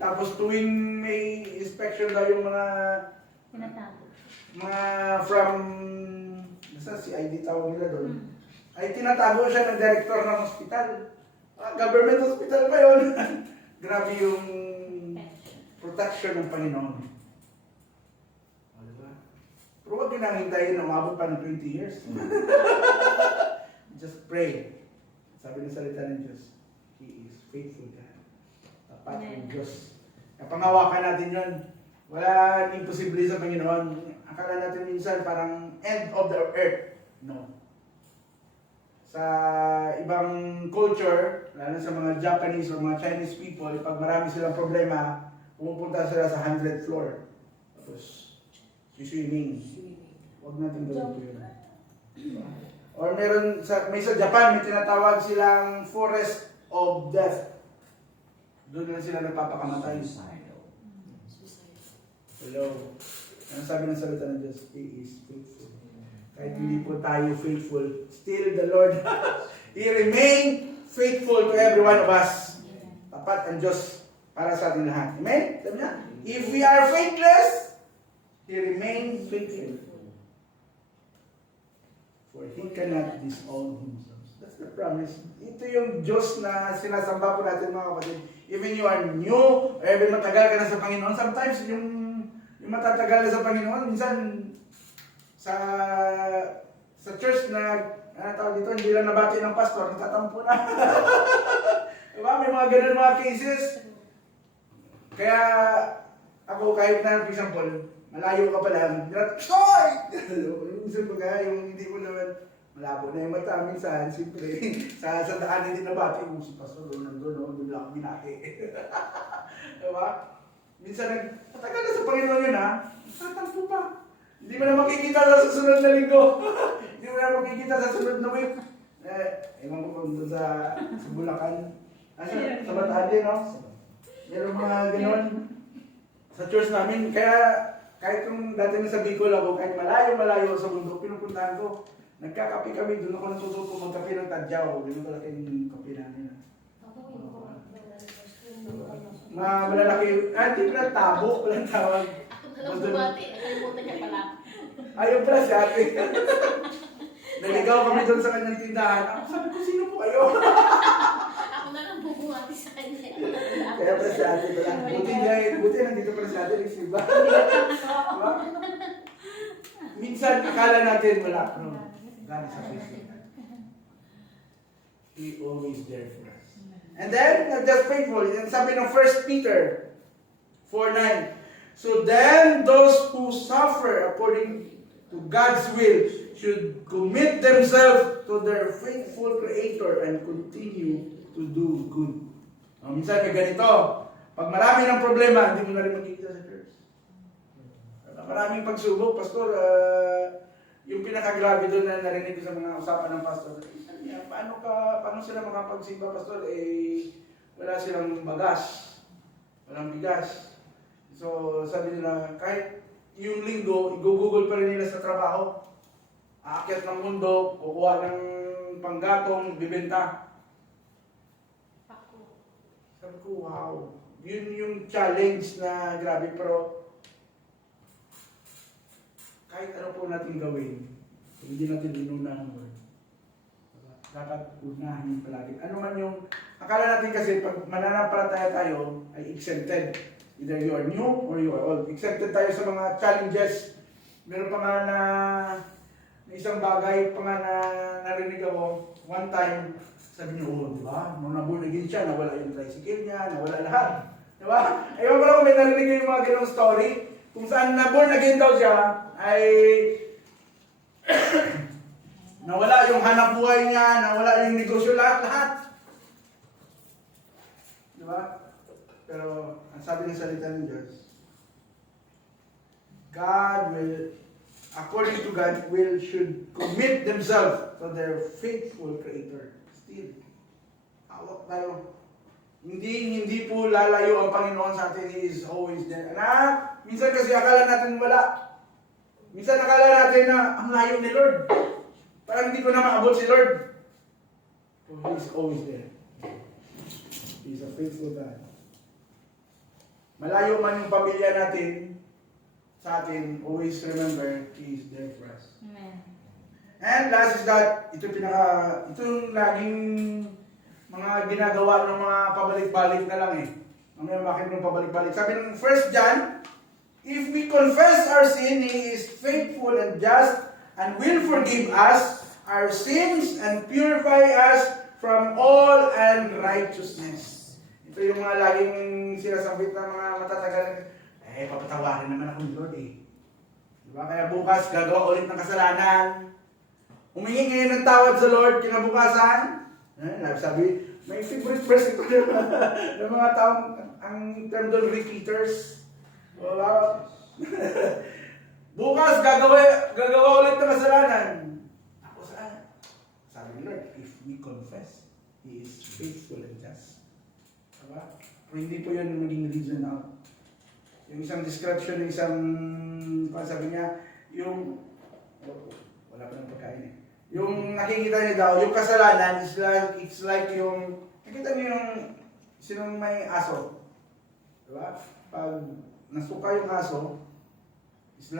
Tapos tuwing may inspection daw yung Tinatago. mga from, basta si ID tawag nila doon, ay tinatago siya ng director ng hospital. Government hospital pa yun. Grabe yung protection ng Panginoon. Diba? Pero huwag din nang hintayin na umabot pa ng 20 years. Just pray. Sabi ng salita ng Diyos, He is faithful God. Tapat ng Diyos. Kapangawakan natin yun. Wala imposible sa Panginoon. Akala natin minsan parang end of the earth. No. Sa ibang culture, lalo sa mga Japanese o mga Chinese people, pag marami silang problema, pumupunta sila sa 100th floor. Tapos, swimming. Huwag natin gawin po yun. Or meron, may sa Japan, may tinatawag silang forest of death. Doon lang sila nagpapakamatay. Hello. Ano sabi ng salita ng Diyos? He is faithful. Kahit hindi po tayo faithful, still the Lord, He remained faithful to every one of us. Tapat ang Diyos para sa ating lahat. Amen? Sabi niya, if we are faithless, He remains faithful. For He cannot disown Himself. That's the promise. Ito yung Diyos na sinasamba po natin mga kapatid. Even you are new, or even matagal ka na sa Panginoon, sometimes yung matatagal na sa Panginoon, minsan sa church na tawag dito, hindi lang nabati ng pastor, natatampo na. Diba? May mga ganun mga cases. Kaya ako kahit na, for example, malayo ka pa lang, Stoy! Minsan baga, yung hindi ko naman, malabo na yung mata, minsan, siyempre, sa daan hindi nabati, si pastor, nandun lang kami natin. Diba? Minsan, matagal na sa Panginoon yun ha, natatampo pa. Hindi mo na makikita sa susunod na linggo. Hindi mo na makikita sa sunod na week. Ewan ko kung doon sa Bulacan. Sa Bataan din, no? Meron mga gano'n. Sa church namin, kaya kahit kung dati na sa Bicol ako, kahit malayo sa mundo, pinupuntahan ko. Nagkakape kami, doon ako natututo magkape ng Tadyaw. Ganun talaga yung kape namin. Mga malalaki, hindi ko na tabo, walang tawag. Bumati, nakalimutan niya pala. Ayun pala si ate. Naligaw kami doon sa kanyang tindahan. Ako sabi ko, sino po kayo? Ako na lang bumati sa kanya. Kaya pala si ate pala. Buti nandito pala si ate. Nagsiba. Diba? Minsan, akala natin wala. No. God is faithful. He always there for us. And then, not just faithful. Yung sabi ng 1 Peter 4:9. So then, those who suffer according to God's will should commit themselves to their faithful Creator and continue to do good. Minsan may ganito, pag marami ng problema, hindi mo na rin makikita sa church. Maraming pagsubok, Pastor, yung pinakagrabe doon na narinig ko sa mga usapan ng Pastor, paano sila makapagsimba, Pastor? Wala silang bagas, walang bigas. So, sabi nila, kahit yung linggo, i-google pa rin nila sa trabaho. Aakyat ng mundo, kukuha ng panggatong, bibenta. Sabi ko, wow. Yun yung challenge na grabe, pero kahit ano po natin gawin, hindi natin inunahan ng word. Dapat unahin palagi. Ano man yung, akala natin kasi, pag mananampalataya tayo, ay exempted. Either you are new or you are old. Accepted tayo sa mga challenges. Meron pa nga na isang bagay pa nga na narinig ako. One time, sabi niyo, di ba? Nung naborn again siya, nawala yung tricycle niya, nawala lahat. Di ba? Ewan ko lang kung may narinig ko yung mga ganong story. Kung saan naborn again daw siya, ay nawala yung hanap buhay niya, nawala yung negosyo, lahat. Di ba? Pero, ang sabi ng salita ng Diyos, God will, according to God, should commit themselves to their faithful Creator. Still, hawak tayo. Hindi po lalayo ang Panginoon sa atin. He is always there. Anak, minsan kasi akala natin wala. Minsan akala natin na ang layo ni Lord. Parang hindi ko na maabot si Lord. He is always there. He is a faithful God. malayo man yung pamilya natin, sa atin, always remember, He is there for us. Amen. And last is that, ito yung laging mga ginagawa ng mga pabalik-balik na lang eh. Ano bakit yung pabalik-balik? Sabi ng 1 John, if we confess our sin, He is faithful and just and will forgive us our sins and purify us from all unrighteousness. Ito yung mga laging sinasambit ng mga matatagal. Papatawarin naman ako ni Lord eh. Diba? Kaya bukas, gagawa ulit ng kasalanan. Humingi ngayon ng tawad sa Lord, kinabukasan. Sabi, may favorite verse ito ng mga taong, ang term doon, repeaters. Wala. Bukas, gagawa ulit ng kasalanan. Ako saan? Sabi ni Lord, if we confess, He is faithful and just. Diba? Pero hindi po yun maging reason out. Yung isang description, yung isang, sabi niya, yung, wala pa ng pagkain eh. Yung nakikita niya daw, yung kasalanan is like, it's like yung, nakita niyo yung, sinong may aso. Diba? Pag nasuka yung aso, it's like,